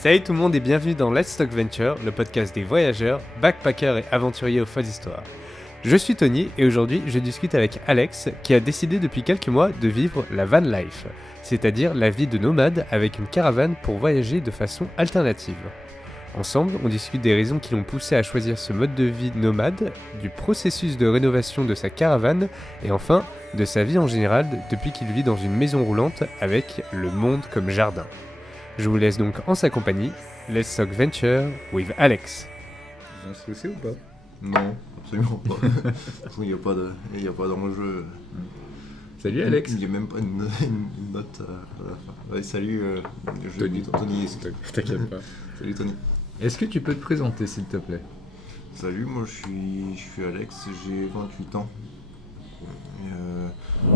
Salut tout le monde et bienvenue dans Let's Talk Venture, le podcast des voyageurs, backpackers et aventuriers aux folles histoires. Je suis Tony et aujourd'hui je discute avec Alex qui a décidé depuis quelques mois de vivre la van life, c'est-à-dire la vie de nomade avec une caravane pour voyager de façon alternative. Ensemble, on discute des raisons qui l'ont poussé à choisir ce mode de vie nomade, du processus de rénovation de sa caravane et enfin de sa vie en général depuis qu'il vit dans une maison roulante avec le monde comme jardin. Je vous laisse donc en sa compagnie. Let's Talk Venture with Alex. Vous en stressez ou pas? Non, absolument pas. Il n'y a pas d'enjeu. Salut Alex. Il n'y a même pas une note à la fin. Ouais, salut, je Tony. Tony. T'inquiète pas. Salut Tony. Est-ce que tu peux te présenter s'il te plaît? Salut, moi je suis Alex, j'ai 28 ans.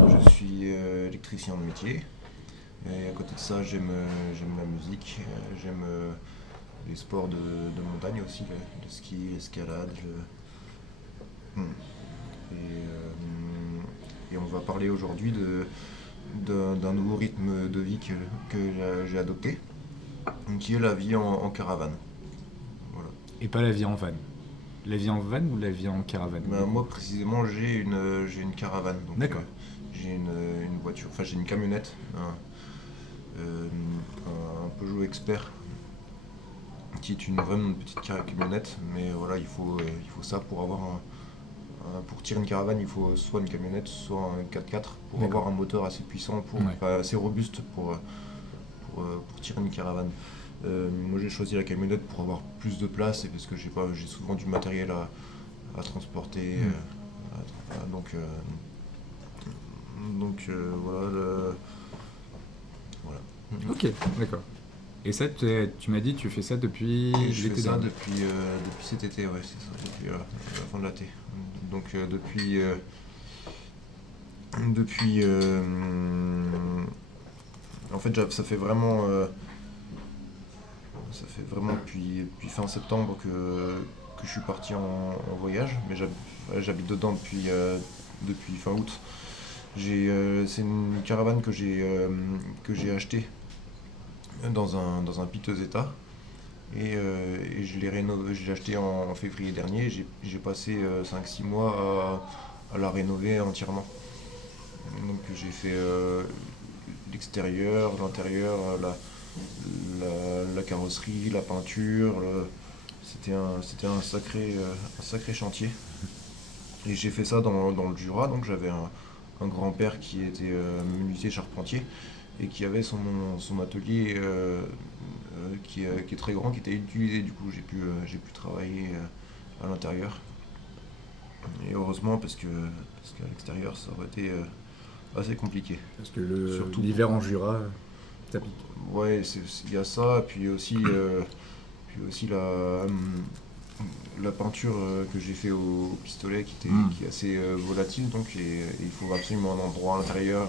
Je suis électricien de métier. Et à côté de ça, j'aime la musique, j'aime les sports de montagne aussi, le ski, l'escalade. Et on va parler aujourd'hui d'un nouveau rythme de vie que j'ai adopté, qui est la vie en caravane. Voilà. Et pas la vie en van. La vie en van ou la vie en caravane? Ben, moi précisément j'ai une caravane. Donc, D'accord. J'ai une voiture, enfin j'ai une camionnette, un Peugeot Expert, qui est vraiment une petite camionnette, mais voilà, il faut ça pour avoir pour tirer une caravane, il faut soit une camionnette, soit un 4x4 pour D'accord. avoir un moteur assez puissant, assez robuste pour tirer une caravane. Moi j'ai choisi la camionnette pour avoir plus de place et parce que j'ai souvent du matériel à transporter. Voilà. Voilà. Ok, d'accord. Et ça, tu m'as dit tu fais ça depuis Et je fais l'été ça dernier. depuis cet été, ouais, c'est ça, depuis la fin de l'été. Donc en fait, ça fait vraiment depuis fin septembre que je suis parti en voyage, mais j'habite dedans depuis fin août. C'est une caravane que j'ai achetée dans un piteux état et je l'ai acheté en février dernier. J'ai passé 5-6 mois à la rénover entièrement. Donc j'ai fait l'extérieur, l'intérieur, la carrosserie, la peinture. C'était un sacré chantier. Et j'ai fait ça dans le Jura, donc j'avais un grand-père qui était menuisier charpentier et qui avait son atelier qui est très grand, qui était utilisé. Du coup, j'ai pu travailler à l'intérieur. Et heureusement, parce qu'à l'extérieur, ça aurait été assez compliqué. Parce que Surtout l'hiver en Jura, ça pique. Ouais, il y a ça, puis aussi la peinture que j'ai fait au pistolet qui est assez volatile, donc il faut absolument un endroit à l'intérieur,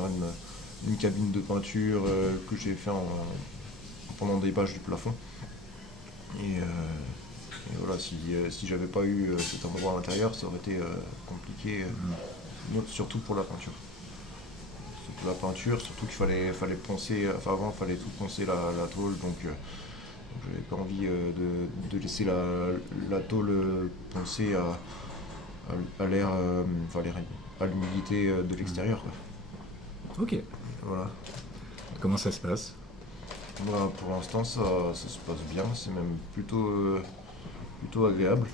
une cabine de peinture que j'ai fait pendant des bâches du plafond. Et voilà, si j'avais pas eu cet endroit à l'intérieur, ça aurait été compliqué, surtout pour la peinture. Surtout qu'il fallait poncer, enfin avant il fallait tout poncer la tôle, donc j'avais pas envie de laisser la tôle poncer à l'air, à l'humidité de l'extérieur, quoi. Ok. Voilà. Comment ça se passe? Voilà, pour l'instant ça se passe bien, c'est même plutôt agréable.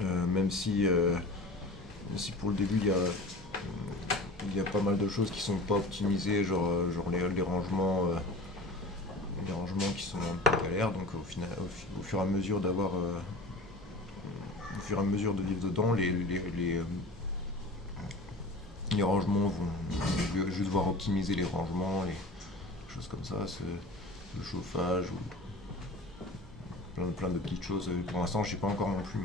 Même si pour le début il y a pas mal de choses qui sont pas optimisées, genre les rangements qui sont un peu galères, donc au fur et à mesure de vivre dedans, les rangements je vais devoir optimiser les rangements, les choses comme ça, le chauffage ou plein de petites choses. Pour l'instant, je sais pas encore non plus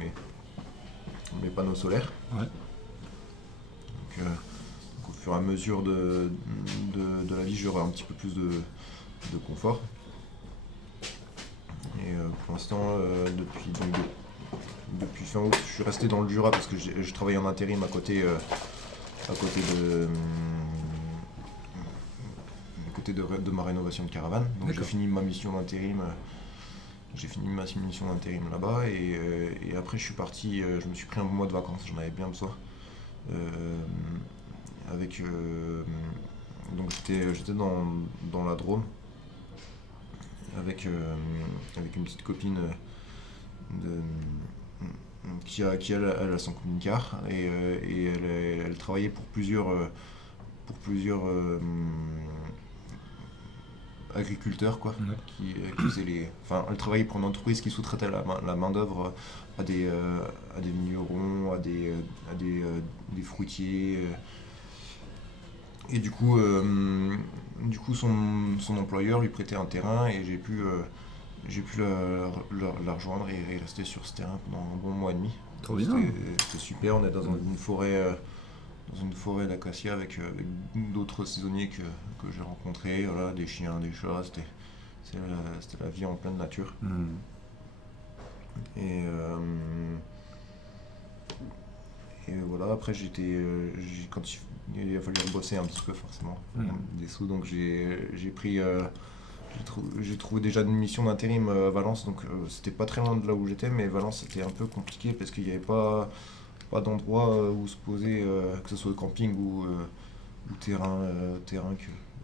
mes panneaux solaires. Ouais. Donc, au fur et à mesure de la vie, j'aurai un petit peu plus de confort. Et pour l'instant, depuis fin août, je suis resté dans le Jura parce que je travaille en intérim à côté côté de ma rénovation de caravane. Donc j'ai D'accord. fini ma mission d'intérim. J'ai fini ma mission d'intérim là-bas et après je suis parti, je me suis pris un mois de vacances, j'en avais bien besoin. Avec, donc j'étais dans la Drôme avec une petite copine qui elle a son camping-car et elle travaillait pour plusieurs agriculteurs quoi, Ouais. qui faisaient enfin elle travaillait pour une entreprise qui sous-traitait la main d'œuvre à des vignerons, à des fruitiers. Et du coup son employeur lui prêtait un terrain et j'ai pu la rejoindre et rester sur ce terrain pendant un bon mois et demi. Trop bien. C'était super, on est dans une forêt d'acacias avec d'autres saisonniers que j'ai rencontrés, voilà, des chiens, des chats, c'était la vie en pleine nature. Et voilà, après quand il a fallu rebosser un petit peu forcément, des sous, donc j'ai trouvé déjà une mission d'intérim à Valence, donc c'était pas très loin de là où j'étais, mais Valence c'était un peu compliqué parce qu'il n'y avait pas d'endroit où se poser, que ce soit camping ou terrain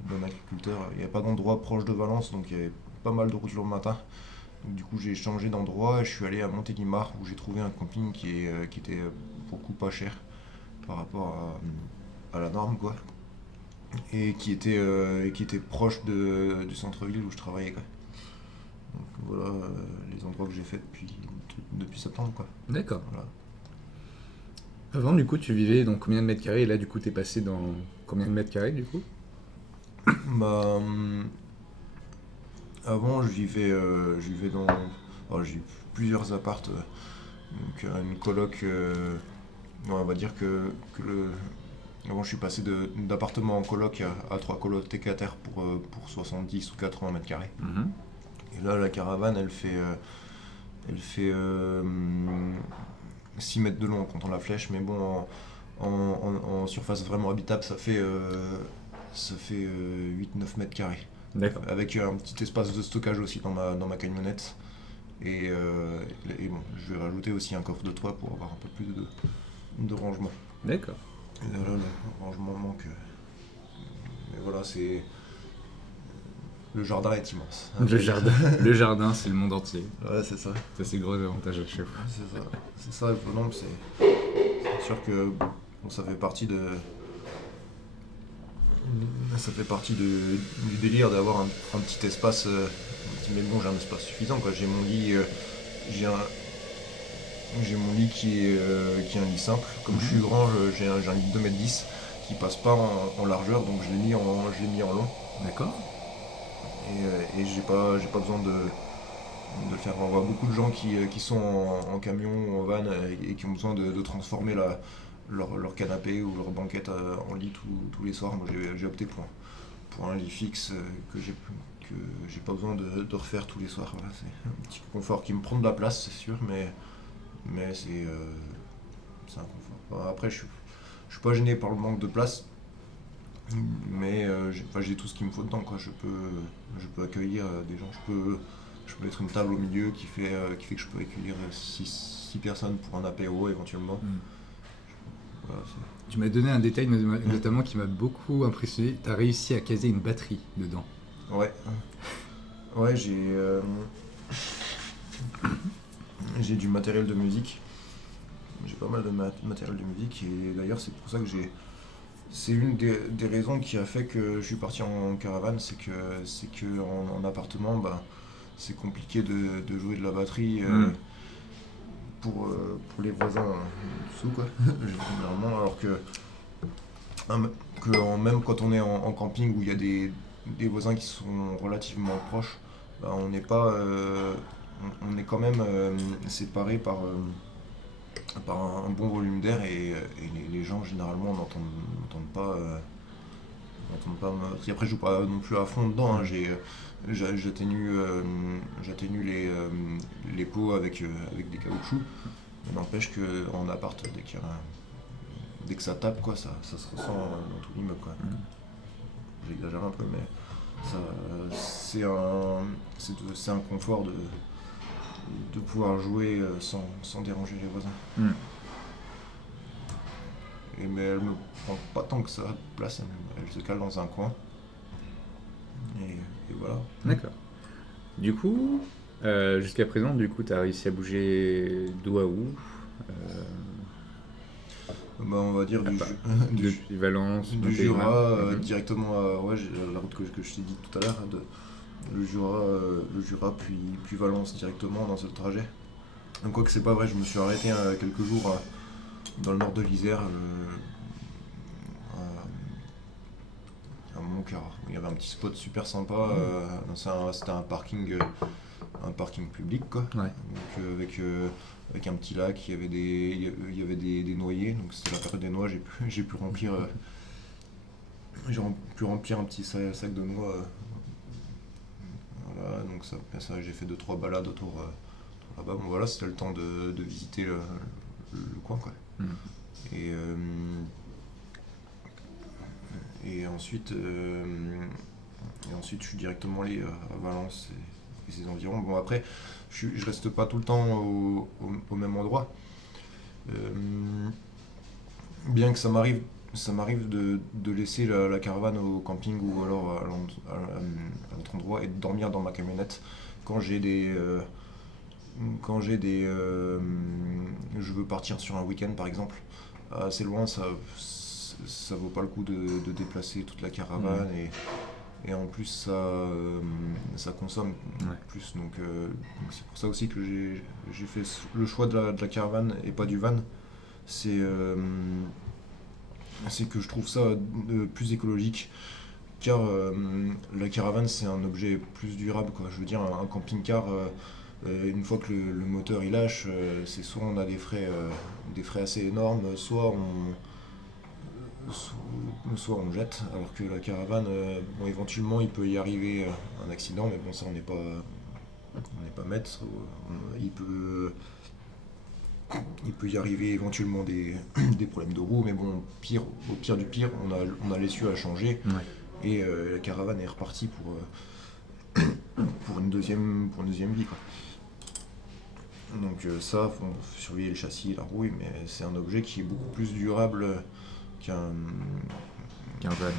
d'un agriculteur. Il n'y avait pas d'endroit proche de Valence, donc il y avait pas mal de routes le matin. Donc, du coup j'ai changé d'endroit et je suis allé à Montélimar où j'ai trouvé un camping qui était beaucoup pas cher par rapport à la norme quoi. Et qui était proche du centre-ville où je travaillais quoi. Donc voilà les endroits que j'ai fait depuis septembre quoi. D'accord. Voilà. Avant, du coup, tu vivais dans combien de mètres carrés? Et là, du coup, t'es passé dans combien de mètres carrés, du coup? Bah, avant, je vivais dans. Alors, j'ai eu plusieurs appartes. Donc, une coloc. On va dire que avant, je suis passé d'appartement en coloc à 3 colocataires pour 70 ou 80 mètres carrés. Et là, la caravane, elle fait 6 mètres de long en comptant la flèche, mais bon, en surface vraiment habitable, ça fait 8-9 mètres carrés. D'accord. Avec un petit espace de stockage aussi dans ma camionnette. Et bon, je vais rajouter aussi un coffre de toit pour avoir un peu plus de rangement. D'accord. Et là, le rangement manque. Mais voilà, le jardin est immense. Le jardin, c'est le monde entier. Ouais, c'est ça. Ça, c'est le gros avantage à chaque fois. C'est ça le bonhomme, c'est sûr que bon, ça fait partie du délire d'avoir un petit espace, mais bon, j'ai un espace suffisant quoi. J'ai mon lit, qui est un lit simple. Comme je suis grand, j'ai un lit de 2m10 qui passe pas en largeur, donc je l'ai mis en long. D'accord. Et j'ai pas besoin de le faire. On voit beaucoup de gens qui sont en camion ou en van et qui ont besoin de transformer leur canapé ou leur banquette en lit tous les soirs. Moi j'ai opté pour un lit fixe que j'ai pas besoin de refaire tous les soirs. Voilà, c'est un petit confort qui me prend de la place, c'est sûr, mais c'est un confort. Après je suis pas gêné par le manque de place. Mais j'ai tout ce qu'il me faut dedans quoi. Je peux accueillir des gens, je peux mettre une table au milieu qui fait que je peux accueillir 6 personnes pour un apéro éventuellement. Voilà, Tu m'as donné un détail notamment qui m'a beaucoup impressionné. Tu as réussi à caser une batterie dedans. Ouais, j'ai du matériel de musique. J'ai pas mal de matériel de musique et d'ailleurs c'est pour ça que c'est une des raisons qui a fait que je suis parti en caravane, c'est que en appartement, bah, c'est compliqué de jouer de la batterie pour les voisins en dessous, quoi, généralement, alors même quand on est en camping où il y a des voisins qui sont relativement proches, bah, on n'est pas, on est quand même séparés par un bon volume d'air et les gens généralement n'entendent pas après je joue pas non plus à fond dedans hein. J'atténue les pots avec des caoutchoucs, mais n'empêche qu'en appart dès que ça tape quoi, ça se ressent dans tout l'immeuble quoi. J'exagère un peu C'est un confort de pouvoir jouer sans déranger les voisins. Hmm. Mais elle me prend pas tant que ça de place, elle se cale dans un coin. Et voilà. D'accord. Du coup, jusqu'à présent, tu as réussi à bouger d'où à où Bah, on va dire depuis Valence, du Montpellier. Jura directement à la route que je t'ai dit tout à l'heure, le Jura puis Valence directement dans ce trajet. Donc, quoi que c'est pas vrai, je me suis arrêté quelques jours dans le nord de l'Isère, à Montclar. Il y avait un petit spot super sympa, c'était un parking public quoi. Ouais. Donc, avec un petit lac, il y avait des noyers, donc c'était la période des noix, j'ai pu remplir un petit sac de noix. Voilà, donc ça j'ai fait 2-3 balades autour là-bas. Bon voilà, c'était le temps de visiter le coin quoi. Mm. Et ensuite je suis directement allé à Valence et ses environs. Bon après, je reste pas tout le temps au même endroit. Bien que ça m'arrive de laisser la caravane au camping ou alors à l'autre endroit et de dormir dans ma camionnette quand j'ai des je veux partir sur un week-end par exemple assez loin, ça vaut pas le coup de déplacer toute la caravane et en plus ça consomme plus, donc c'est pour ça aussi que j'ai fait le choix de la caravane et pas du van. C'est que je trouve ça plus écologique, car la caravane c'est un objet plus durable quoi. Je veux dire, un camping-car, une fois que le moteur il lâche, c'est soit on a des frais assez énormes, soit on jette, alors que la caravane, bon, éventuellement il peut y arriver un accident, mais bon ça on n'est pas maître. Il peut y arriver éventuellement des problèmes de roue, mais bon, au pire du pire, on a l'essieu à changer, et la caravane est repartie pour une deuxième vie quoi. Donc ça, faut surveiller le châssis et la roue, mais c'est un objet qui est beaucoup plus durable qu'un van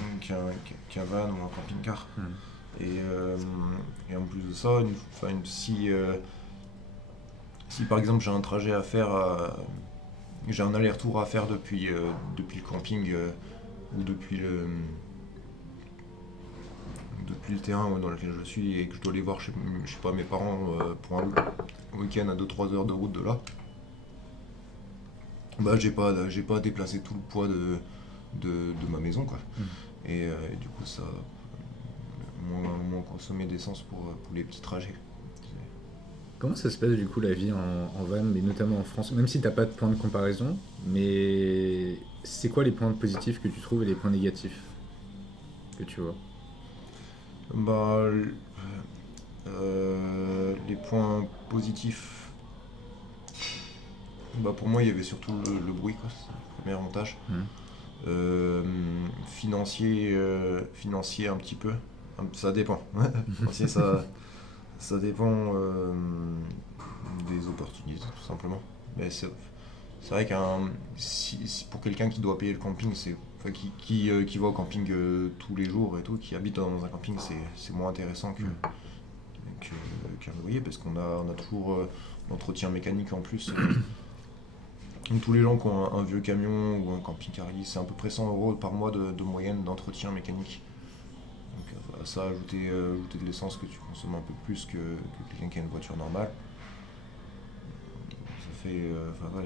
ou un camping-car. Et en plus de ça, si par exemple j'ai un trajet à faire, j'ai un aller-retour à faire depuis le camping ou depuis le terrain dans lequel je suis et que je dois aller voir je sais pas, mes parents pour un week-end à 2-3 heures de route de là, bah j'ai pas à déplacer tout le poids de ma maison quoi. Et du coup ça moins consommer d'essence pour les petits trajets. Comment ça se passe du coup la vie en van, mais notamment en France, même si t'as pas de point de comparaison, mais c'est quoi les points positifs que tu trouves et les points négatifs que tu vois? Bah, les points positifs, bah pour moi il y avait surtout le bruit quoi, c'est le premier avantage. Financier un petit peu, ça dépend. Financier, ça dépend des opportunités tout simplement. Mais c'est vrai si pour quelqu'un qui doit payer le camping, qui va au camping tous les jours et tout, qui habite dans un camping, c'est moins intéressant qu'un loyer, parce qu'on a toujours l'entretien mécanique en plus. Donc, tous les gens qui ont un vieux camion ou un camping-car, c'est à peu près 100 € par mois de moyenne d'entretien mécanique. Donc à ça, ajouter de l'essence que tu consommes un peu plus que quelqu'un qui a une voiture normale. Ça fait,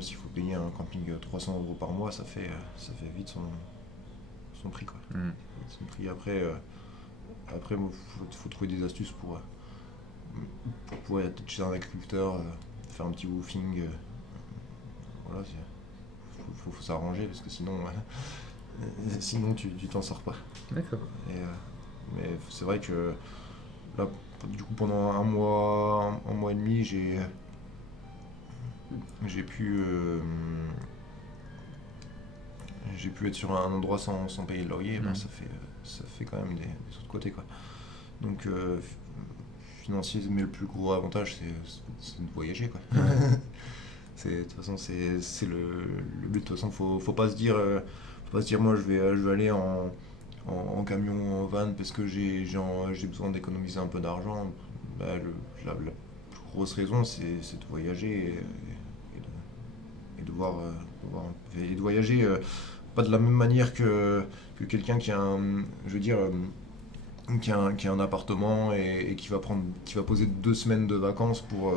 s'il faut payer un camping 300 € par mois, ça fait vite son prix quoi. Son prix. Après faut trouver des astuces pour pouvoir être chez un agriculteur, faire un petit woofing. Voilà, faut s'arranger, parce que sinon tu t'en sors pas. D'accord. Mais c'est vrai que là, du coup, pendant un mois et demi, j'ai pu être sur un endroit sans payer le loyer. Ça fait quand même des autres côtés quoi. Donc financier, mais le plus gros avantage c'est de voyager quoi. De toute façon c'est le but. De toute façon faut pas se dire moi je vais aller en camion, en van parce que j'ai besoin d'économiser un peu d'argent. Bah, la plus grosse raison c'est de voyager et de voir, et de voyager pas de la même manière que quelqu'un qui a qui a un appartement et qui va poser 2 semaines de vacances pour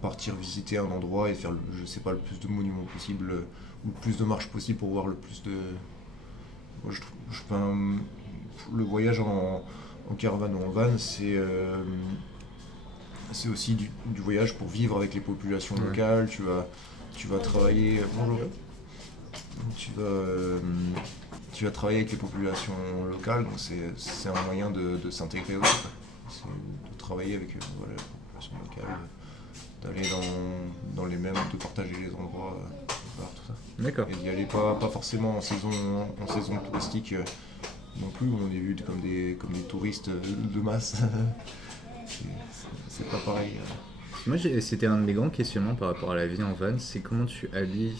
partir visiter un endroit et faire je sais pas, le plus de monuments possible ou le plus de marches possible pour voir le plus de. Moi, le voyage en caravane ou en van, c'est aussi du voyage pour vivre avec les populations locales. Tu vas travailler. Bonjour. Tu vas travailler avec les populations locales, donc c'est un moyen de s'intégrer aussi, quoi. C'est de travailler avec voilà, la population locale, d'aller dans les mêmes, de partager les endroits, voir tout ça. D'accord. Et d'y aller pas forcément en saison touristique non plus, où on est vu comme des touristes de masse. C'est pas pareil. Moi, c'était un de mes grands questionnements par rapport à la vie en van, c'est comment tu allies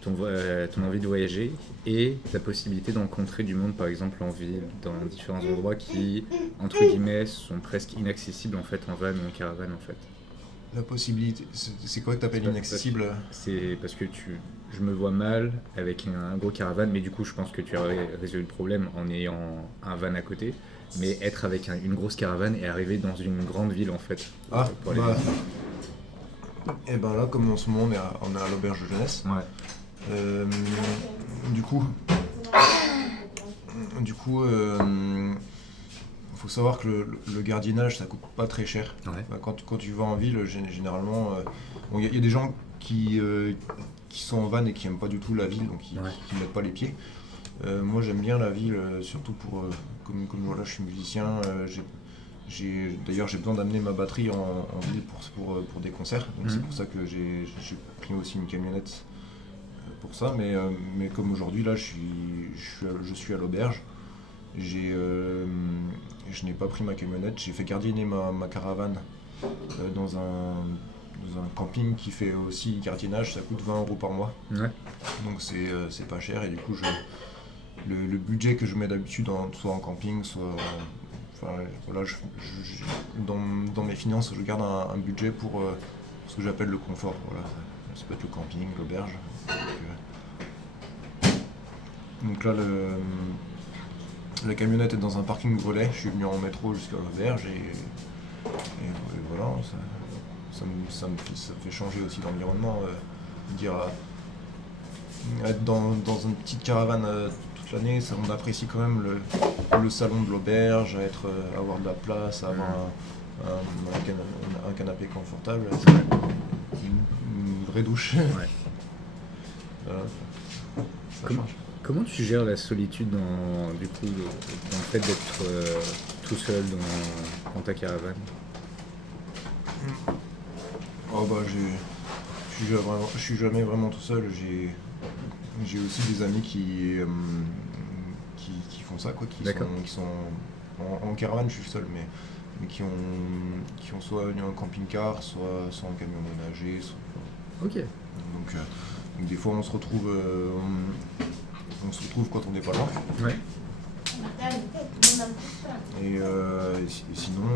ton envie de voyager et ta possibilité de rencontrer du monde, par exemple en ville, dans différents endroits qui, entre guillemets, sont presque inaccessibles en fait en van ou en caravane en fait. La possibilité, c'est quoi que t'appelles inaccessible? C'est parce que je me vois mal avec un gros caravane, mais du coup je pense que tu as résolu le problème en ayant un van à côté, mais être avec une grosse caravane et arriver dans une grande ville en fait. Pour aller visiter. Et ben là, comme en ce moment on est à l'auberge de jeunesse. Ouais. Du coup, faut savoir que le gardiennage ça coûte pas très cher. Ouais. Quand tu vas en ville, généralement, il y a des gens qui sont en van et qui aiment pas du tout la ville, donc qui mettent pas les pieds. Moi j'aime bien la ville, surtout pour comme voilà, je suis musicien. D'ailleurs j'ai besoin d'amener ma batterie en ville pour des concerts, donc c'est pour ça que j'ai pris aussi une camionnette pour ça, mais comme aujourd'hui là je suis à l'auberge, je n'ai pas pris ma camionnette, j'ai fait gardienner ma caravane dans un camping qui fait aussi gardiennage, ça coûte 20 € par mois, donc c'est pas cher, et du coup le budget que je mets d'habitude soit en camping, soit voilà, dans mes finances je garde un budget pour ce que j'appelle le confort, voilà. Ça peut être le camping, l'auberge. Donc là, la camionnette est dans un parking volet. Je suis venu en métro jusqu'à l'auberge et voilà, ça me fait changer aussi d'environnement. Être dans une petite caravane toute l'année, on apprécie quand même le salon de l'auberge, avoir de la place, avoir un canapé confortable. Une vraie douche. Ouais. Voilà, ça change. Comment tu gères la solitude dans le fait d'être tout seul dans ta caravane? Oh bah je suis jamais vraiment tout seul. J'ai aussi des amis qui font ça, quoi, qui sont en caravane. Je suis seul, mais qui ont soit un camping-car, soit un camion ménager. Ok. Donc des fois on se retrouve quand on n'est pas loin. Ouais. Et sinon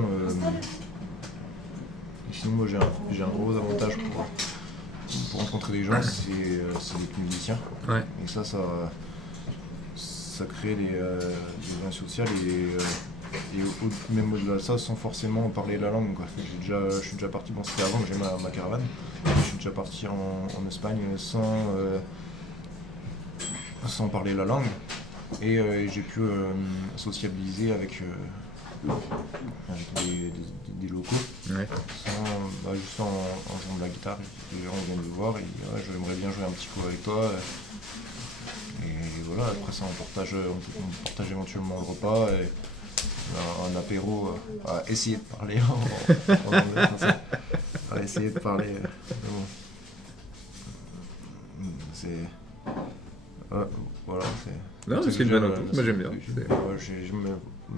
moi j'ai un gros avantage pour rencontrer des gens, c'est d'être musicien. Ouais. Et ça crée des liens sociaux et même au-delà de ça, sans forcément parler la langue, quoi. Je suis déjà parti, bon c'était avant que j'ai ma caravane, je suis déjà parti en Espagne sans parler la langue, et j'ai pu sociabiliser avec des locaux, juste en jouant de la guitare. Les gens viennent me voir et j'aimerais bien jouer un petit coup avec toi. Et voilà, après ça on partage éventuellement le repas et un apéro à essayer de parler en anglais, à essayer de parler. Voilà, Non, mais c'est une bonne réponse. Moi, j'aime bien.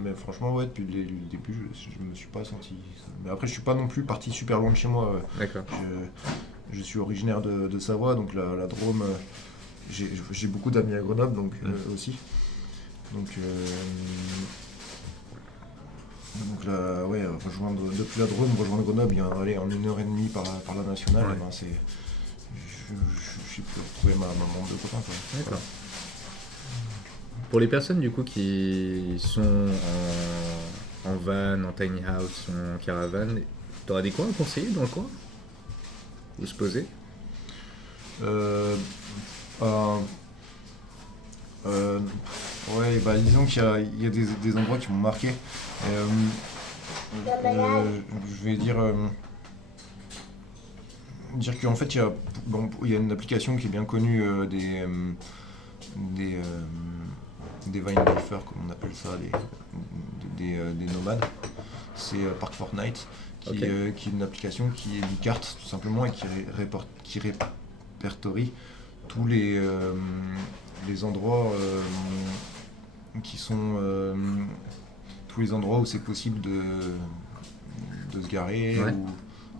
Mais franchement, ouais, depuis le début, je me suis pas senti. Mais après, je suis pas non plus parti super loin de chez moi. D'accord. Je suis originaire de Savoie, donc la Drôme. J'ai beaucoup d'amis à Grenoble, donc aussi. Donc là, ouais, rejoindre depuis la Drôme, rejoindre Grenoble, aller en 1h30 par la nationale, Ouais. et ben j'ai pu retrouver ma bande de copains, quoi. D'accord. Pour les personnes du coup qui sont en van, en tiny house, en caravane, t'auras des coins à conseiller dans le coin? Où se poser? Euh, euh, ouais, bah disons qu'il y a des endroits qui m'ont marqué. Je vais dire qu'en fait il y a une application qui est bien connue des Vinelifers, comme on appelle ça, des nomades. C'est Park Fortnite qui est une application qui est une carte tout simplement et qui répertorie tous les endroits qui sont tous les endroits où c'est possible de se garer, Ouais. ou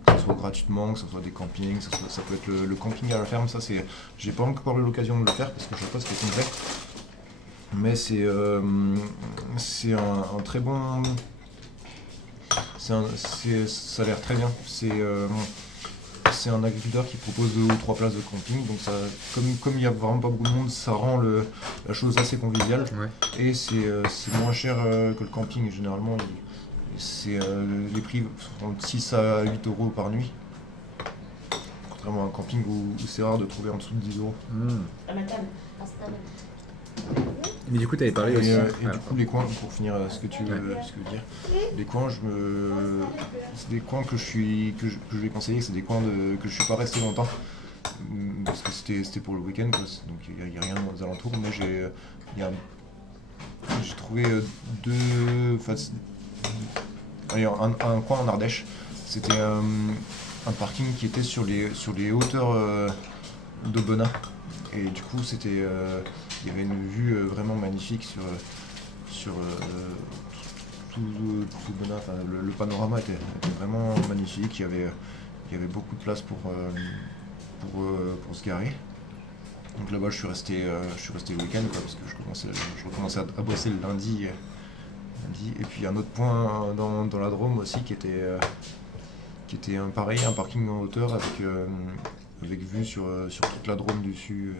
que ce soit gratuitement, que ce soit des campings, ça peut être le camping à la ferme. Ça, j'ai pas encore eu l'occasion de le faire parce que je sais pas ce que c'est. Mais c'est un très bon. Ça a l'air très bien. C'est un agriculteur qui propose 2 ou 3 places de camping. Donc comme il y a vraiment pas beaucoup de monde, ça rend la chose assez conviviale. Ouais. Et c'est moins cher que le camping. Généralement, les prix sont de 6 à 8 euros par nuit. Contrairement à un camping où c'est rare de trouver en dessous de 10 euros. À ma table. Installe. Mais du coup, t'avais parlé aussi. Et du coup, les coins, pour finir ce que tu veux dire, les coins, c'est des coins que je vais conseiller, c'est des coins que je suis pas resté longtemps, parce que c'était pour le week-end, quoi, donc il n'y a rien aux alentours, mais j'ai trouvé un coin en Ardèche. C'était un parking qui était sur les hauteurs d'Aubenas, et du coup il y avait une vue vraiment magnifique sur tout Aubenas. Enfin, le panorama était vraiment magnifique. Il y avait beaucoup de place pour se garer. Donc là-bas, je suis resté le week-end, quoi, parce que je recommençais à bosser le lundi. Et puis un autre point dans la Drôme aussi qui était pareil, un parking en hauteur avec vue sur toute la Drôme du sud.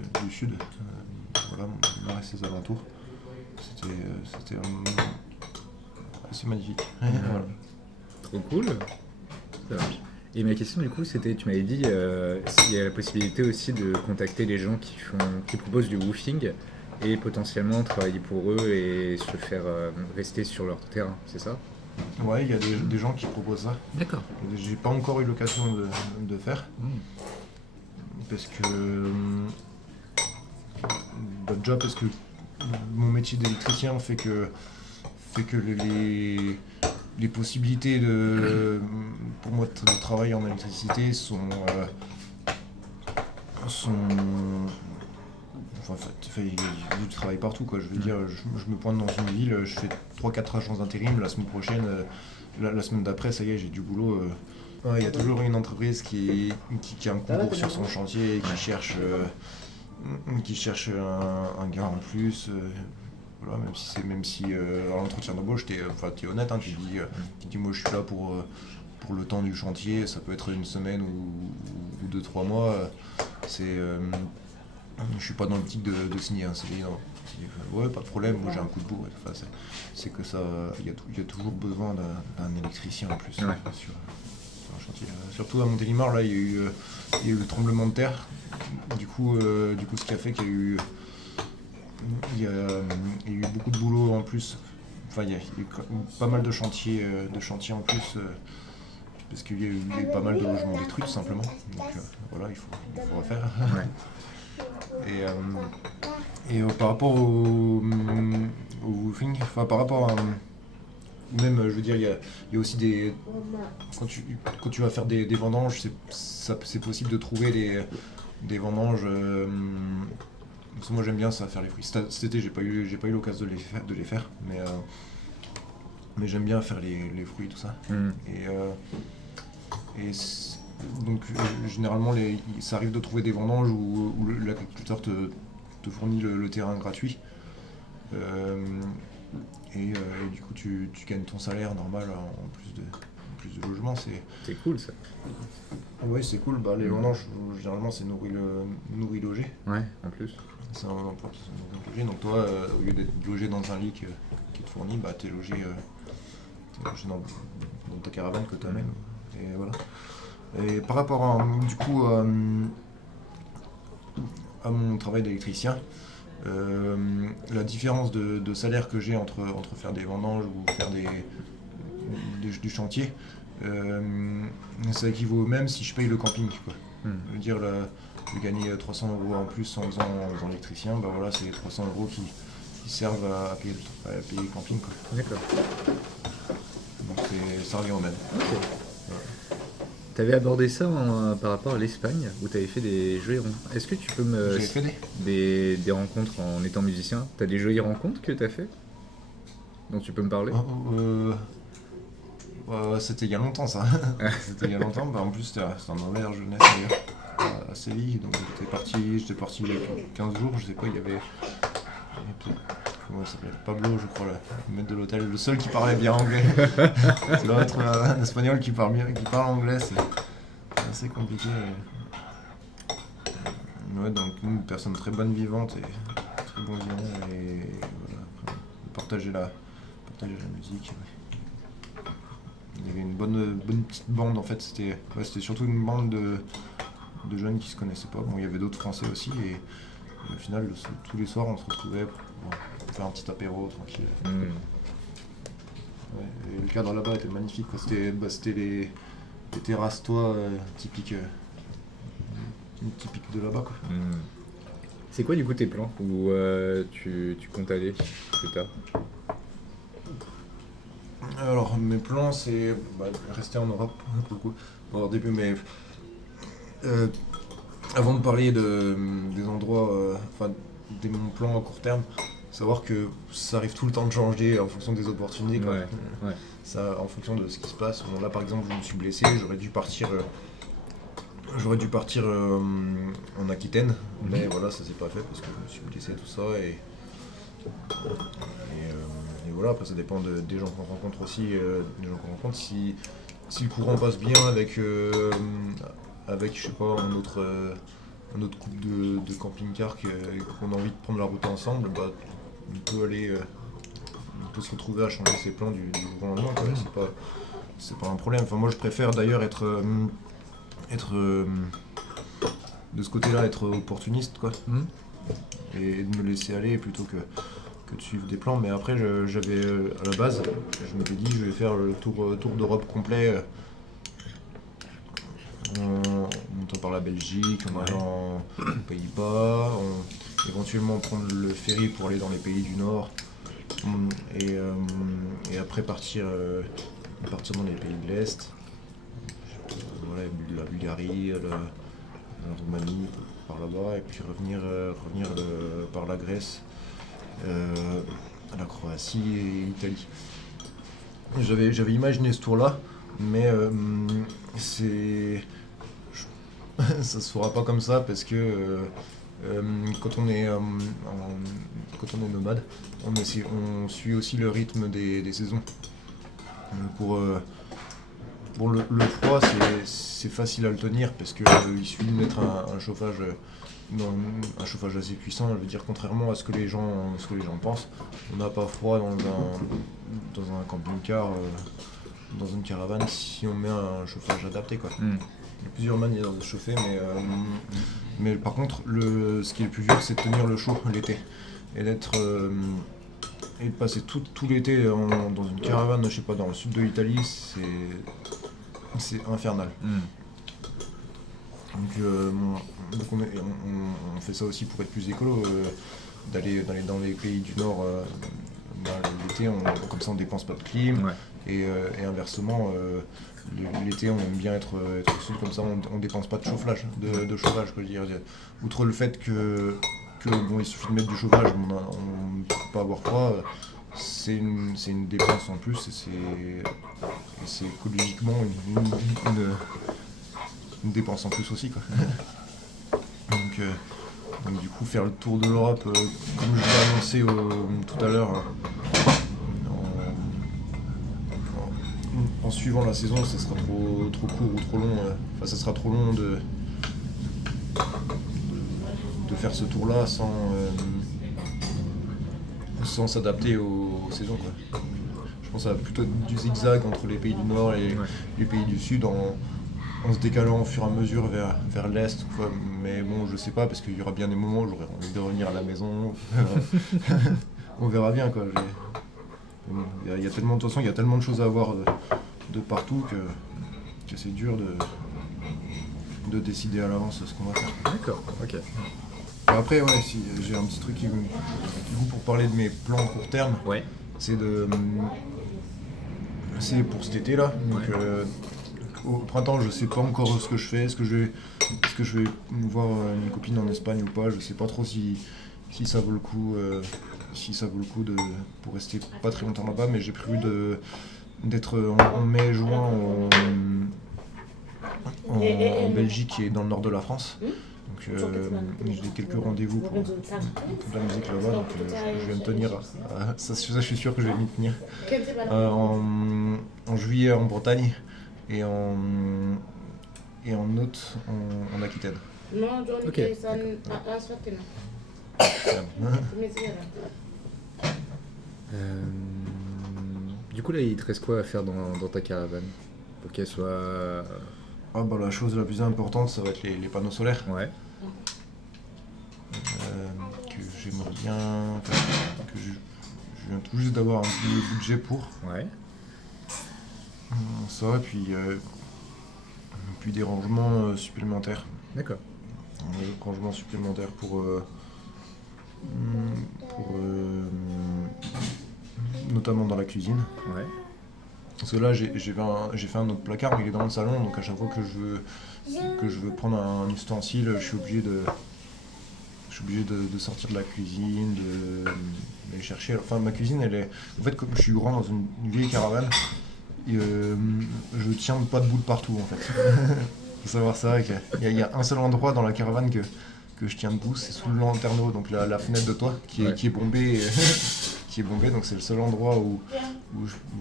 Voilà, Nord et ses alentours. C'était assez magnifique. Voilà. Trop cool. Ça marche. Et ma question du coup c'était, tu m'avais dit s'il y a la possibilité aussi de contacter les gens qui proposent du woofing et potentiellement travailler pour eux et se faire rester sur leur terrain, c'est ça? Ouais, il y a des gens qui proposent ça. D'accord. J'ai pas encore eu l'occasion de faire. Parce que déjà parce que mon métier d'électricien fait que les possibilités pour moi de travailler en électricité sont enfin, il y a du travail partout, quoi. Je veux dire, je me pointe dans une ville, je fais 3-4 agences d'intérim, la semaine prochaine, la semaine d'après, ça y est, j'ai du boulot. Il y a toujours une entreprise qui a un concours sur son chantier et qui cherche un gars en plus. Voilà, même si à l'entretien d'embauche, t'es honnête, hein, tu dis moi je suis là pour le temps du chantier, ça peut être une semaine ou 2-3 mois. Je suis pas dans l'optique de signer un CDI, non. Ouais, pas de problème, moi j'ai un coup de bourre. Enfin, c'est que ça, il y a toujours besoin d'un électricien en plus, Ouais. sur un chantier. Surtout à Montélimar, là, il y a eu le tremblement de terre. Du coup, ce qui a fait qu'il y a eu beaucoup de boulot en plus. Enfin, il y a eu pas mal de chantiers en plus. Parce qu'il y a eu pas mal de logements détruits, tout simplement. Donc voilà, il faut refaire. Ouais. Et par rapport au woofing, enfin par rapport à même, je veux dire, il y a aussi quand tu vas faire des vendanges, c'est possible de trouver des vendanges Parce que moi j'aime bien ça, faire les fruits. Cet été j'ai pas eu l'occasion de les faire, mais j'aime bien faire les fruits tout ça. Donc généralement ça arrive de trouver des vendanges où l'agriculteur te fournit le terrain gratuit. Et du coup tu gagnes ton salaire normal en plus de logement. C'est cool ça. Oui, c'est cool. Les vendanges généralement c'est nourri logé. Ouais, en plus. C'est un emploi qui sont logés. Donc toi, au lieu d'être logé dans un lit qui te fournit, t'es logé dans ta caravane que tu amènes. Et voilà. Et par rapport à mon travail d'électricien, la différence de salaire que j'ai entre faire des vendanges ou faire du chantier, ça équivaut au même si je paye le camping, quoi. Je veux dire, de gagner 300 € en plus en faisant l'électricien, voilà, c'est les 300 € qui servent à payer le camping, quoi. D'accord. Donc ça revient au même. Ok. T'avais abordé ça par rapport à l'Espagne, où t'avais fait des jolies rencontres. Est-ce que tu peux me... J'ai fait des rencontres en étant musicien. T'as des jolies rencontres que t'as fait dont tu peux me parler? C'était il y a longtemps ça. C'était il y a longtemps. En plus c'était en Auvergne jeunesse d'ailleurs, à Séville. Donc j'étais parti il y a 15 jours. Je sais pas, il y avait comment il s'appelait, Pablo, je crois, le maître de l'hôtel, le seul qui parlait bien anglais. Ça doit être un espagnol qui parle anglais, c'est assez compliqué. Ouais, donc une personne très bonne vivante et très bon vivant, et voilà, après, partager la musique. Ouais. Il y avait une bonne petite bande en fait, c'était surtout une bande de jeunes qui se connaissaient pas. Bon, il y avait d'autres Français aussi, et au final tous les soirs on se retrouvait pour faire un petit apéro tranquille. Ouais, et le cadre là-bas était magnifique, quoi. C'était les terrasses toits typiques de là-bas, quoi. C'est quoi du coup tes plans où tu comptes aller plus tard? Alors mes plans c'est rester en Europe pour le coup. Bon, au début, mais avant de parler des endroits, de mon plan à court terme, savoir que ça arrive tout le temps de changer en fonction des opportunités, quoi. Ouais. Ça, en fonction de ce qui se passe. Bon, là par exemple je me suis blessé, j'aurais dû partir en Aquitaine, mais voilà, ça s'est pas fait parce que je me suis blessé, tout ça, et voilà. Après ça dépend des gens qu'on rencontre aussi, si le courant passe bien avec je sais pas, un autre couple de camping-car qu'on a envie de prendre la route ensemble, on peut se retrouver à changer ses plans du jour au lendemain, quoi. C'est pas un problème. Enfin, moi je préfère d'ailleurs être de ce côté-là, être opportuniste, quoi. Et de me laisser aller plutôt que de suivre des plans. Mais après j'avais à la base, je m'étais dit je vais faire le tour d'Europe complet, en montant par la Belgique, en allant aux Pays-Bas, éventuellement prendre le ferry pour aller dans les pays du Nord, et après partir dans les pays de l'Est, voilà, la Bulgarie, la Roumanie, par là-bas, et puis revenir par la Grèce, la Croatie et l'Italie. J'avais imaginé ce tour-là, mais ça se fera pas comme ça parce que quand on est nomade, on suit aussi le rythme des saisons. Pour le froid, c'est facile à le tenir parce que il suffit de mettre un chauffage assez puissant. Je veux dire, contrairement à ce que les gens pensent, on n'a pas froid dans un camping-car, dans une caravane, si on met un chauffage adapté, quoi. Il y a plusieurs manières de chauffer, mais par contre, ce qui est le plus dur, c'est de tenir le chaud l'été et de passer tout l'été dans une caravane, je sais pas, dans le sud de l'Italie, c'est infernal. Donc on fait ça aussi pour être plus écolo, d'aller dans les pays du Nord l'été, comme ça on dépense pas de clim, et inversement, l'été on aime bien être au sud, comme ça on dépense pas de chauffage, quoi, je veux dire. Outre le fait que que bon, il suffit de mettre du chauffage, on ne peut pas avoir froid. C'est une dépense en plus et c'est écologiquement une dépense en plus aussi, quoi. Donc du coup faire le tour de l'Europe, comme je l'ai annoncé tout à l'heure, en suivant la saison, ça sera trop court ou trop long. Enfin, ça sera trop long de faire ce tour-là sans s'adapter aux saisons, quoi. Je pense à plutôt du zigzag entre les pays du Nord et les pays du Sud en se décalant au fur et à mesure vers l'Est, quoi. Mais bon, je sais pas, parce qu'il y aura bien des moments où j'aurai envie de revenir à la maison. On verra bien, quoi. Il y a tellement, de toute façon, il y a tellement de choses à voir de partout que c'est dur de décider à l'avance ce qu'on va faire. D'accord, ok. Après, ouais, si j'ai un petit truc du coup, pour parler de mes plans à court terme, Ouais. c'est pour cet été là. Donc, au printemps, je sais pas encore ce que je fais. Est-ce que je vais voir une copine en Espagne ou pas? Je sais pas trop si ça vaut le coup, pour rester pas très longtemps là-bas. Mais j'ai prévu d'être en mai, juin en Belgique et dans le nord de la France. Donc j'ai quelques rendez-vous pour la musique là-bas, donc je vais me tenir ça je suis sûr que je vais m'y tenir. En juillet en Bretagne et en août en Aquitaine. Ok. Du coup là il te reste quoi à faire dans ta caravane pour qu'elle soit... La chose la plus importante, ça va être les panneaux solaires. Ouais. Que j'aimerais bien, que je viens tout juste d'avoir un petit budget pour. Ouais. Ça, puis des rangements supplémentaires. D'accord. Des rangements supplémentaires pour notamment dans la cuisine. Ouais. Parce que là, j'ai fait un autre placard, mais il est dans le salon, donc à chaque fois que je veux prendre un ustensile, je suis obligé de sortir de la cuisine, d'aller chercher. Enfin, ma cuisine, elle est... En fait, comme je suis grand dans une vieille caravane, je tiens pas debout de partout, en fait. Faut savoir ça, il y a un seul endroit dans la caravane que je tiens debout, c'est sous le lanterneau, donc la fenêtre de toit, qui est bombée. Qui est bombée, donc c'est le seul endroit où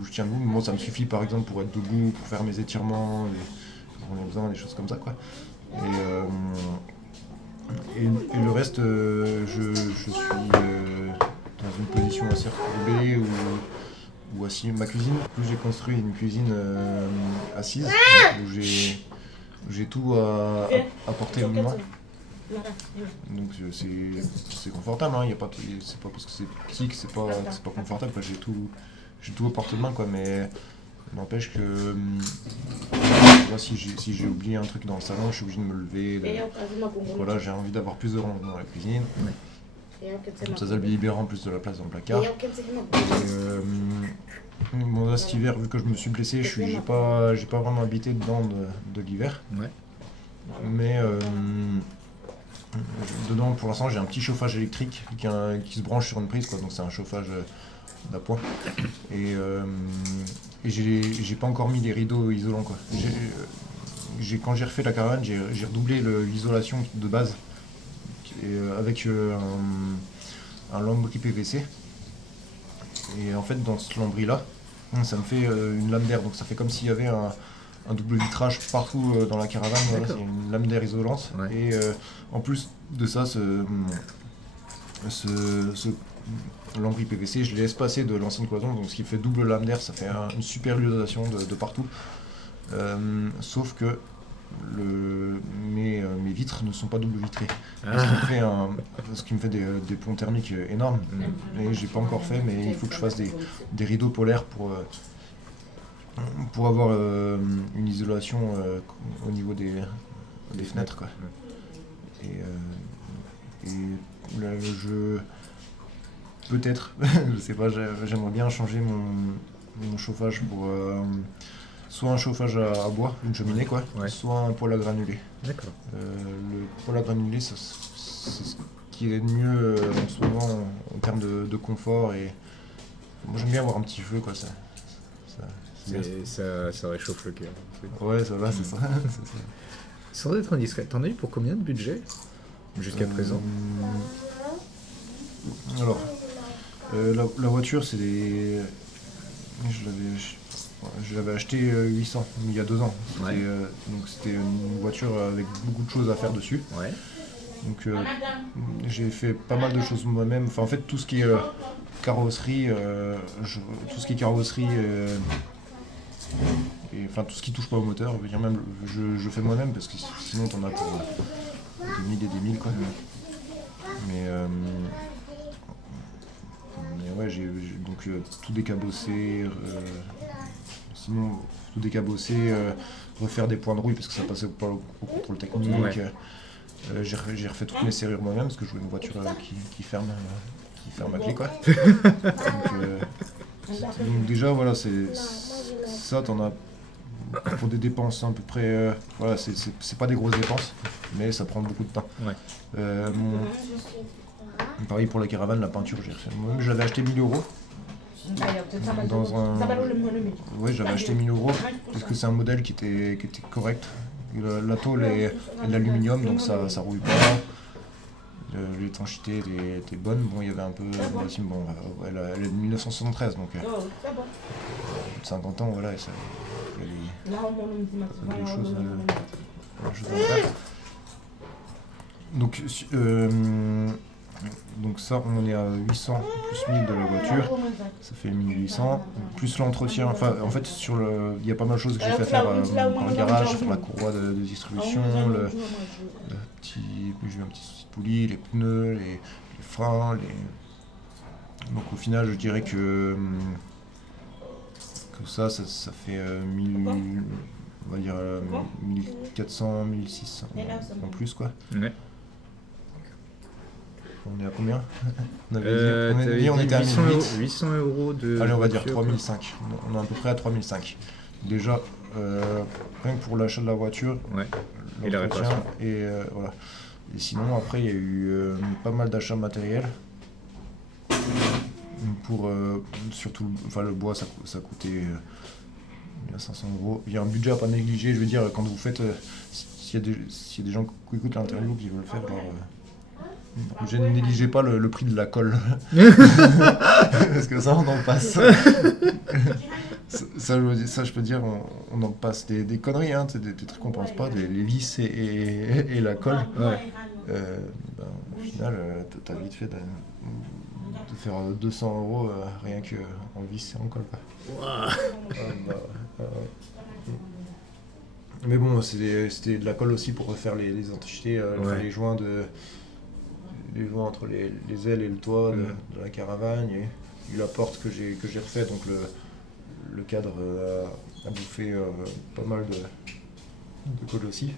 je tiens debout. Moi, ça me suffit, par exemple, pour être debout, pour faire mes étirements, quand on a besoin, des choses comme ça, quoi. Et le reste, je suis dans une position assez recourbée ou assis. Ma cuisine, plus j'ai construit une cuisine assise, où j'ai tout à portée de main. Donc c'est confortable, hein. C'est pas parce que c'est petit que c'est pas confortable, quoi. J'ai tout à portée de main, quoi. Mais n'empêche que là, si j'ai oublié un truc dans le salon, je suis obligé de me lever. Voilà, j'ai envie d'avoir plus de rangement dans la cuisine. Comme ça me libère en plus de la place dans le placard. Bon, là, cet hiver, vu que je me suis blessé, j'ai pas vraiment habité dedans de l'hiver. Ouais. Mais dedans, pour l'instant, j'ai un petit chauffage électrique qui se branche sur une prise, quoi. Donc c'est un chauffage d'appoint. Et j'ai pas encore mis les rideaux isolants, quoi. Quand j'ai refait la caravane, j'ai redoublé l'isolation de base avec un lambris PVC. Et en fait, dans ce lambris-là, ça me fait une lame d'air. Donc ça fait comme s'il y avait un double vitrage partout dans la caravane. Voilà, c'est une lame d'air isolante. Ouais. Et en plus de ça, ce lambris PVC, je l'ai espacé de l'ancienne cloison, donc ce qui fait double lame d'air, ça fait une super isolation de partout. Sauf que mes vitres ne sont pas double vitrées. Ce qui me fait des ponts thermiques énormes. Et j'ai pas encore fait, mais il faut que je fasse des rideaux polaires pour avoir une isolation au niveau des fenêtres, quoi. Et là, peut-être, je sais pas, j'aimerais bien changer mon chauffage pour soit un chauffage à bois, une cheminée, quoi, soit un poêle à granulés. D'accord. Le poêle à granulés, c'est ce qu'il y a de mieux en ce moment en termes de confort. Et moi j'aime bien avoir un petit feu, quoi. C'est bien. Ça réchauffe le cœur. Ouais, ça va, c'est ça. c'est ça. Sans être indiscret, t'en as eu pour combien de budget jusqu'à présent? Alors, la voiture, c'est des. Je l'avais acheté 800 il y a 2 ans. Ouais. Donc c'était une voiture avec beaucoup de choses à faire dessus. Ouais. Donc j'ai fait pas mal de choses moi-même. Enfin, en fait, tout ce qui est carrosserie, tout ce qui est carrosserie, et enfin tout ce qui touche pas au moteur, je veux dire, même je fais moi-même parce que sinon t'en as pour des mille et des mille, quoi. Mais ouais, j'ai donc tout décabossé, sinon tout décabossé, refaire des points de rouille parce que ça passait pas au contrôle technique. Ouais. J'ai refait toutes mes serrures moi-même parce que je voulais une voiture qui ferme à clé, quoi. Donc déjà voilà, ça t'en as pour des dépenses à peu près, voilà, c'est pas des grosses dépenses, mais ça prend beaucoup de temps. Ouais. Pareil pour la caravane, la peinture, moi-même j'avais acheté 1000 euros dans un. Ouais, j'avais acheté 1000 euros parce que c'est un modèle qui était correct. La tôle est de l'aluminium, donc ça rouille pas. L'étanchéité était bonne. Bon, il y avait un peu. Bon, elle est de 1973, donc plus de 50 ans, voilà. Il y a des choses à faire. Donc ça, on est à 800 plus 1000 de la voiture, ça fait 1800, plus l'entretien, enfin en fait il y a pas mal de choses que j'ai fait faire dans le garage, faire la courroie de distribution, j'ai eu un petit souci de poulie, les pneus, les freins, donc au final je dirais que ça fait 1000, on va dire 1400, 1600 en plus, quoi. Ouais. On est à combien? On était à 800 800 euros de. Allez, on va dire voiture, 3005. On est à peu près à 3005. Déjà, rien que pour l'achat de la voiture, ouais. Et la réparation. Et voilà. Et sinon, après, il y a eu pas mal d'achats matériels. Pour surtout, enfin, le bois, ça coûtait bien 500 euros. Il y a un budget à pas négliger. Je veux dire, quand vous faites, s'il y a des gens qui écoutent l'interview qui veulent faire, je ne négligez pas le prix de la colle. Parce que ça, on en passe. ça, je peux dire, on en passe des conneries, hein, des trucs qu'on pense pas, les vis et la colle. Ouais. Au final, t'as vite fait de faire 200 euros rien qu'en vis et en colle, quoi. Mais bon, c'était de la colle aussi pour refaire les étanchéités, les joints entre les ailes et le toit de la caravane. Il y a eu la porte que j'ai refait, donc le cadre a bouffé pas mal de colle aussi.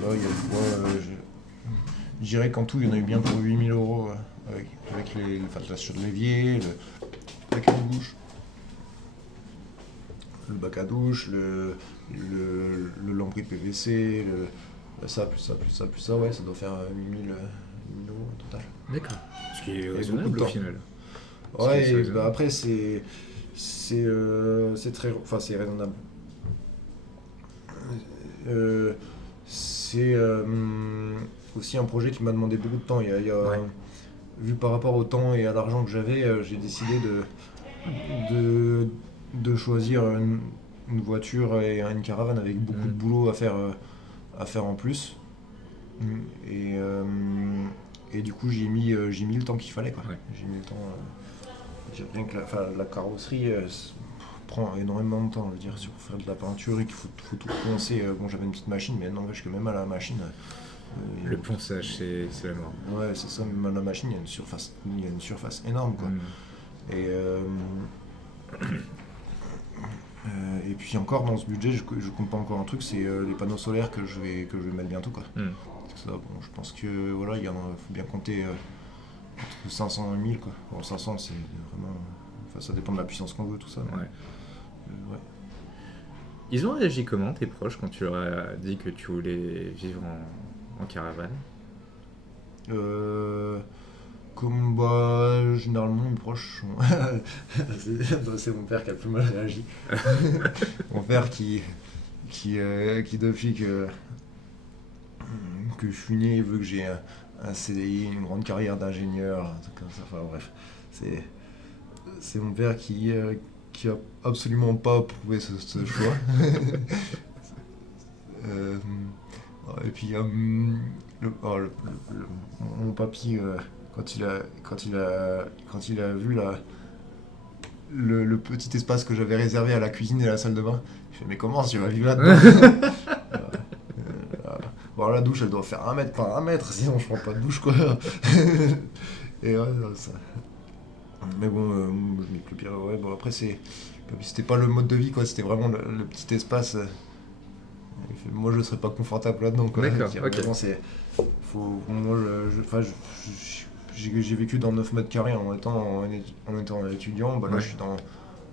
Voilà, il y a le bois. Je dirais qu'en tout, il y en a eu bien pour 8000 euros avec l'achat de l'évier, le bac à douche. Le bac à douche, le lambris de PVC, ça, plus ça, ouais, ça doit faire 8000 euros au total. D'accord. Ce qui est beaucoup raisonnable de au temps. final. Ouais, et après, c'est raisonnable. C'est aussi un projet qui m'a demandé beaucoup de temps. Vu par rapport au temps et à l'argent que j'avais, j'ai décidé de choisir une voiture et une caravane avec beaucoup de boulot à faire en plus. Et du coup, j'ai mis le temps qu'il fallait, quoi. Ouais. J'ai mis le temps. Rien que la carrosserie prend énormément de temps. Je veux dire, sur faire de la peinture, il faut tout poncer. Bon, j'avais une petite machine, mais n'empêche que même à la machine. Le ponçage, c'est la mort. Ouais, c'est ça. Même à la machine, il y a une surface énorme, quoi. Et puis encore dans ce budget, je compte pas encore un truc, c'est les panneaux solaires que je vais mettre bientôt, quoi. Parce que ça, bon, je pense que voilà, faut bien compter entre 500 et 1000, quoi. Bon, 500 c'est vraiment, enfin, ça dépend de la puissance qu'on veut, tout ça. Mais, ouais. Ils ont réagi comment, tes proches, quand tu leur as dit que tu voulais vivre en caravane? Euh, Comme bah, généralement mes proches sont... c'est mon père qui a le plus mal réagi. Mon père qui depuis que je suis né, il veut que j'ai un CDI, une grande carrière d'ingénieur, un truc comme ça. Enfin bref, c'est mon père qui a absolument pas approuvé ce choix. Euh, et puis mon papy, quand il a vu le petit espace que j'avais réservé à la cuisine et à la salle de bain, il fait mais comment tu vas vivre là-dedans? Bon, la douche elle doit faire 1 mètre par 1 mètre, sinon je prends pas de douche quoi. Et ouais, ça. Mais bon, je m'y plus bien. Ouais, bon, après, c'était pas le mode de vie, quoi. C'était vraiment le petit espace. Il fait, moi, je serais pas confortable là-dedans, quoi. D'accord, C'est ok. vraiment, moi, j'ai vécu dans 9 mètres carrés en étant étudiant. Bah, là, Ouais. je suis dans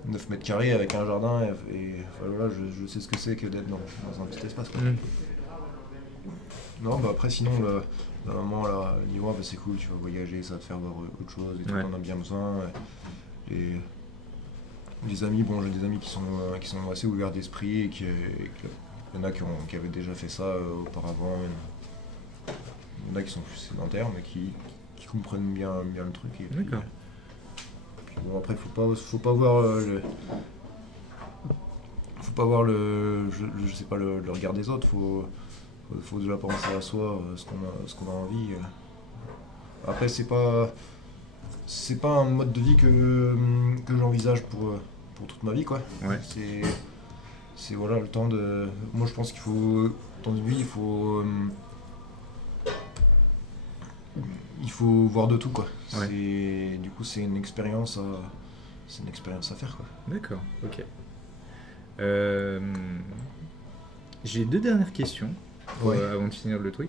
9 mètres carrés avec un jardin. Et enfin, voilà, je sais ce que c'est que d'être dans un petit espace, quoi. Mm. Non, bah après, sinon, la maman, là, elle dit, ouais, bah, c'est cool, tu vas voyager, ça va te faire voir autre chose, et tout, Ouais. t'en as bien besoin. Et les amis, bon, j'ai des amis qui sont assez ouverts d'esprit, et il y en a qui avaient déjà fait ça auparavant. Il y en a qui sont plus sédentaires, mais qui comprennent bien le truc. Et puis, D'accord. puis bon, après, faut pas voir je sais pas, le regard des autres, faut déjà penser à soi, ce qu'on a envie. Après, c'est pas un mode de vie que j'envisage pour toute ma vie, quoi. Ouais. C'est voilà, le temps de. Moi, je pense qu'il faut. Dans une vie, il faut voir de tout, quoi. Ouais. Du coup, c'est une expérience à faire, quoi. D'accord, ok. J'ai 2 dernières questions Ouais. avant de finir le truc.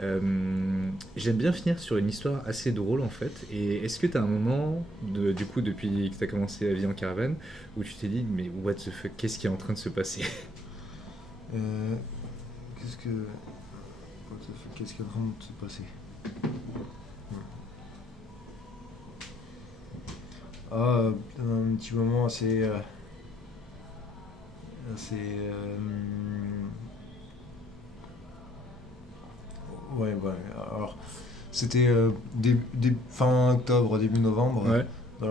J'aime bien finir sur une histoire assez drôle en fait. Et est-ce que tu as un moment, du coup, depuis que tu as commencé la vie en caravane, où tu t'es dit, mais what the fuck, qu'est-ce qui est en train de se passer? Qu'est-ce que. Qu'est-ce qui est en train de se passer? Ah, un petit moment assez. Ouais, ouais. Alors, c'était fin octobre, début novembre, Ouais, dans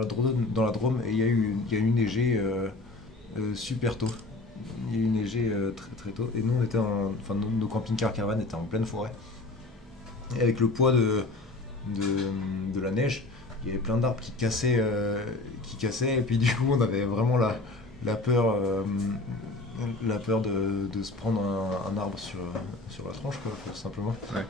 la Drôme, et il y a eu neigé super tôt. Il y a eu neigé très très tôt, et nous on était enfin nos camping-cars caravanes étaient en pleine forêt. Et avec le poids de la neige, il y avait plein d'arbres qui cassaient, et puis du coup on avait vraiment la peur, de se prendre un arbre sur la tranche, quoi, tout simplement. ouais.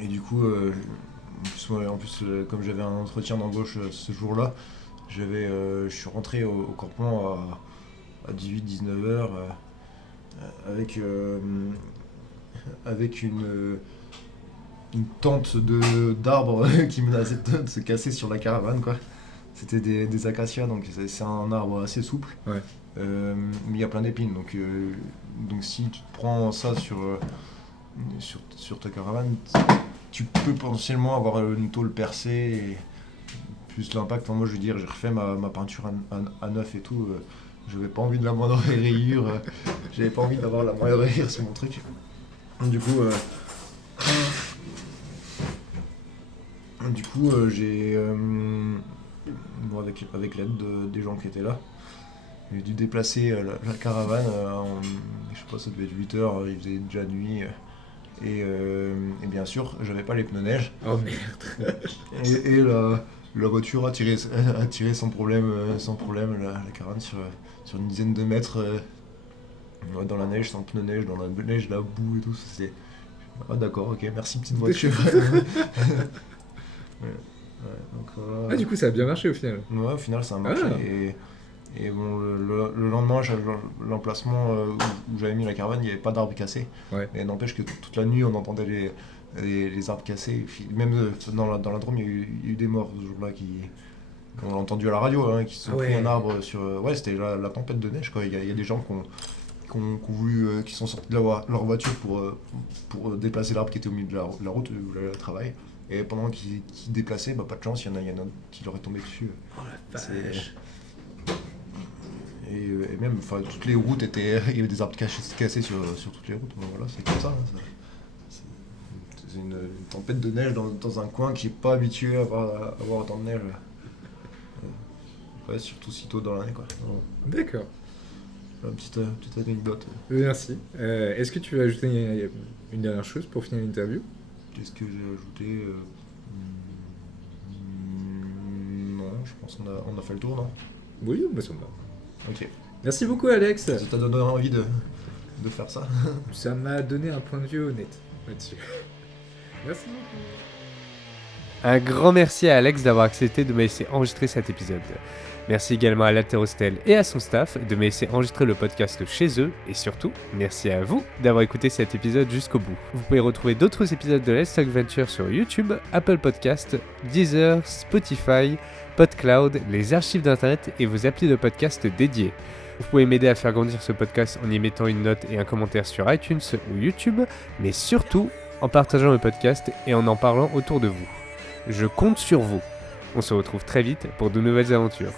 Et du coup, en plus, comme j'avais un entretien d'embauche ce jour-là, je suis rentré au campement à 18-19 heures avec une tente d'arbres qui menaçait de se casser sur la caravane, quoi. C'était des acacias, donc c'est un arbre assez souple. Ouais. Mais il y a plein d'épines, donc si tu te prends ça sur ta caravane, tu peux potentiellement avoir une tôle percée et plus l'impact. Enfin, moi, je veux dire, j'ai refait ma peinture à neuf et tout. J'avais pas envie de la moindre rayure. J'avais pas envie d'avoir la moindre rayure sur mon truc. Du coup, j'ai. Bon, avec l'aide des gens qui étaient là, j'ai dû déplacer la caravane. Je sais pas, ça devait être 8 heures, il faisait déjà nuit. Et bien sûr, j'avais pas les pneus neige. Oh merde. Et la voiture a tiré sans problème la caravane sur une dizaine de mètres ouais, dans la neige, sans pneus neige, dans la neige, la boue et tout. C'était. Ah d'accord, ok, merci petite voiture. Ouais, donc voilà. Ah, du coup, ça a bien marché au final. Ouais, au final ça a marché. Ah. Et bon, le lendemain, l'emplacement où j'avais mis la caravane, il n'y avait pas d'arbres cassés. Ouais. Et n'empêche que toute la nuit, on entendait les arbres cassés. Et puis, même dans la Drôme, il y a eu des morts ce jour-là On l'a entendu à la radio, hein, qui se sont Ah ouais. pris un arbre sur. Ouais, c'était la tempête de neige, quoi. Il y a des gens qui ont voulu, qui sont sortis de leur voiture pour déplacer l'arbre qui était au milieu de la route où j'allais au travail. Et pendant qu'ils déplaçaient, pas de chance, il y en a un qui leur est tombé dessus. Oh la vache. Et même, enfin, toutes les routes étaient. Il y avait des arbres cassés sur toutes les routes. Bon, voilà, c'est comme ça. Hein, c'est une tempête de neige dans un coin qui n'est pas habitué à avoir autant de neige. Ouais, surtout si tôt dans l'année, quoi. Bon, D'accord. une petite anecdote. Merci. Est-ce que tu veux ajouter une dernière chose pour finir l'interview? Qu'est-ce que j'ai ajouté Non, je pense qu'on a fait le tour, non? Oui, bah ça me va. Ok. Merci beaucoup, Alex. Ça t'a donné envie de faire ça? Ça m'a donné un point de vue honnête là-dessus. Merci beaucoup. Un grand merci à Alex d'avoir accepté de me laisser enregistrer cet épisode. Merci également à l'Alterostel et à son staff de me laisser enregistrer le podcast chez eux. Et surtout, merci à vous d'avoir écouté cet épisode jusqu'au bout. Vous pouvez retrouver d'autres épisodes de Let's Talk Venture sur YouTube, Apple Podcast, Deezer, Spotify, PodCloud, les archives d'internet et vos applis de podcast dédiés. Vous pouvez m'aider à faire grandir ce podcast en y mettant une note et un commentaire sur iTunes ou YouTube, mais surtout en partageant le podcast et en parlant autour de vous. Je compte sur vous. On se retrouve très vite pour de nouvelles aventures.